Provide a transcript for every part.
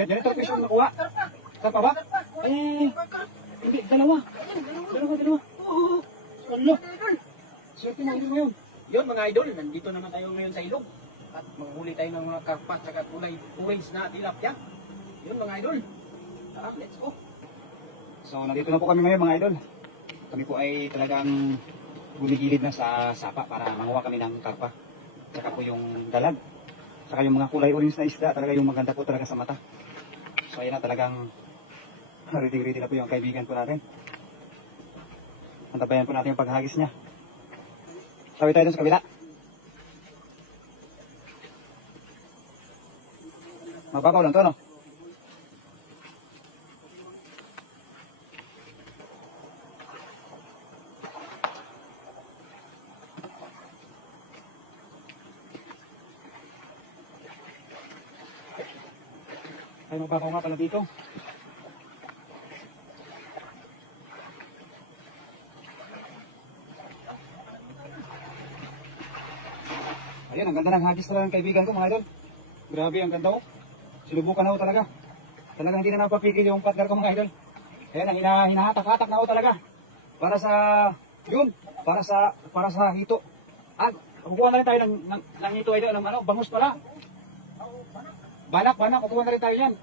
Janitor fish yung nakuha. Karpa ba? Ay, hindi, dalawa. Dalawa. Ano? Swerte mo yun. Yun mga idol, nandito naman tayo ngayon sa ilog. At manghuli tayo ng mga karpa at saka kulay orange na tilapia. Yun mga idol. Tara, let's go. So, nandito na po kami ngayon mga idol. Kami po ay talagang gumigilid na sa sapa para manguha kami ng karpa. Tsaka po yung dalag. Tsaka yung mga kulay orange na isda, talaga yung maganda po talaga sa mata. So, ayan na talagang ready na po yung kaibigan po natin. Antabayan po natin yung paghagis niya. Sabi tayo dun sa kabila. Mababaw lang to, no? Ay, mababaw nga pala dito. Ayan, ang ganda ng hagis talaga ng kaibigan ko mga idol. Grabe, ang ganda ko. Sinubukan na ko talaga. Talagang hindi na napapigil yung partner ko mga idol. Ayan, ang hinahatak-hatak na ko talaga. Para sa, yun, para sa hito. Ah, kukuha na rin tayo ng hito idol, ng ano, bangus pala. Banak, kukuha na rin tayo yan.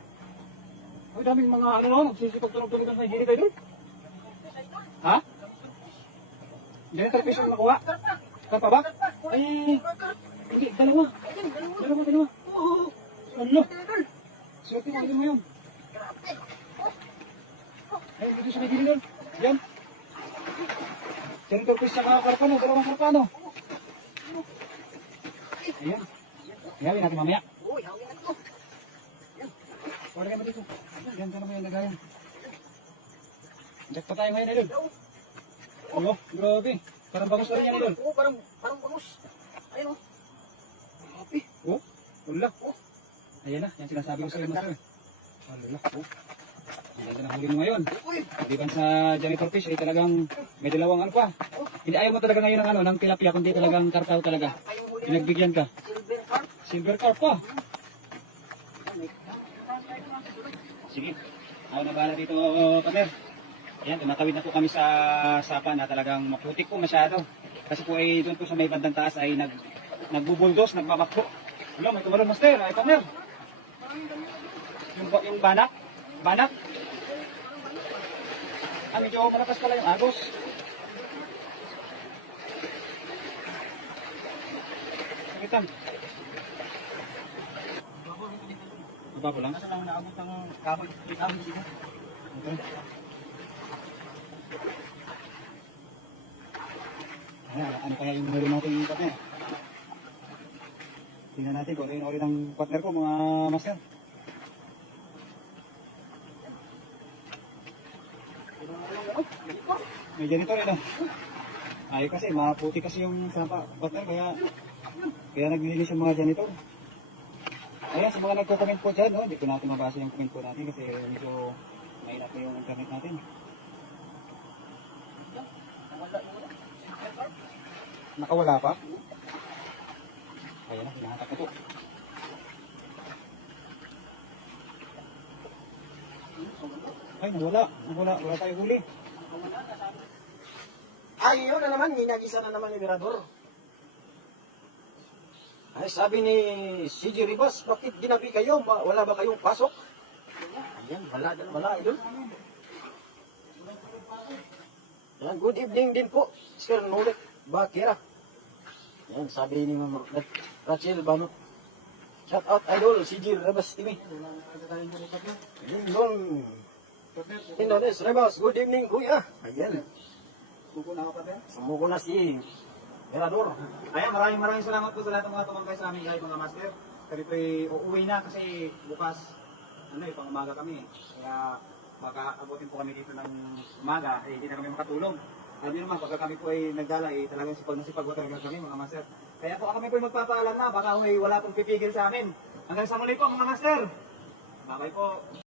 Ay, daming mga ano, nagsisipag-tunog-tunog na hilig idol. Ha? Janitor fish yung nakuha. Karpa ba? Ay, hindi, dalawa. Ano? Swerte mo yun. Ay, dito sa may gilid doon. Yan. Janitor fish sa mga karpano, dalawang karpano. Ayan. Ihawin natin mamaya. Wala kayo dito. Yan, ka naman yung lagayan. Jack pa tayo ngayon, idol. Oh, grabe. Parang bangus na rin yan, idol. Oo, parang bangus. Ayun o. Grabe. Oh, wala. Oh. Ayan na, yan sinasabi ko sa iyo, master. Wala. Oh. Ang ganda na huli mo ngayon. Diban sa janitor fish, ay talagang may dalawang ano pa. Hindi ayaw mo talaga ngayon ng ano, ng tilapia, kundi talagang karpaw talaga. Pinagbigyan ka. Silver carp pa. Sige. Ako na bahala dito, partner. Ayan, tumatawid na po kami sa sapa na talagang maputik po masyado. Kasi po ay doon po sa may bandang taas ay nagbubuldos, nagmamakpo. Wala, may tumalong master, ay partner. Yung banak. Ah, medyo malakas pala yung agos. Sakitan. Baba po lang. Nasa lang naabot ng kahoy. Dito. Okay. Ano kaya yung meron natin yung partner? Tingnan natin kung ano yung ori ng partner ko, mga master. May janitor yun. Ay kasi, maputi kasi yung sapa partner, kaya naglilinis yung mga janitor. Ayan, sa mga nagko-comment po dyan, no? Hindi ko natin mabasa yung comment po natin kasi medyo mahirap po yung internet natin. Nakawala pa? Ayan na, hinahatak na po. Ay, wala tayo huli. Ay, yun na naman, ginagisa na naman ni Mirador. Ay, sabi ni CJ Rivas, bakit ginabi kayo? Wala ba kayong pasok? Ayan, wala, idol. Ayan, good evening din po, Sir Nulit Bakira. Ayan, sabi ni Ma'am Rachel Banot. Shout out, idol, CJ Rivas TV. Ayan, doon. Indones Rivas, good evening, kuya. Ayan. Sumuko na si Mirador. Ayan, maraming salamat po sa lahat ng mga tumangkay sa amin guys, mga master. Kami po uuwi na kasi bukas, pang umaga kami. Kaya baka abutin po kami dito ng umaga, hindi na kami makatulog. Alam niyo naman, pagka kami po ay nagdala, talagang sipag talaga kami mga master. Kaya po kami po magpapaalam na, baka wala pong pipigil sa amin. Hanggang sa muli po mga master. Bye-bye po.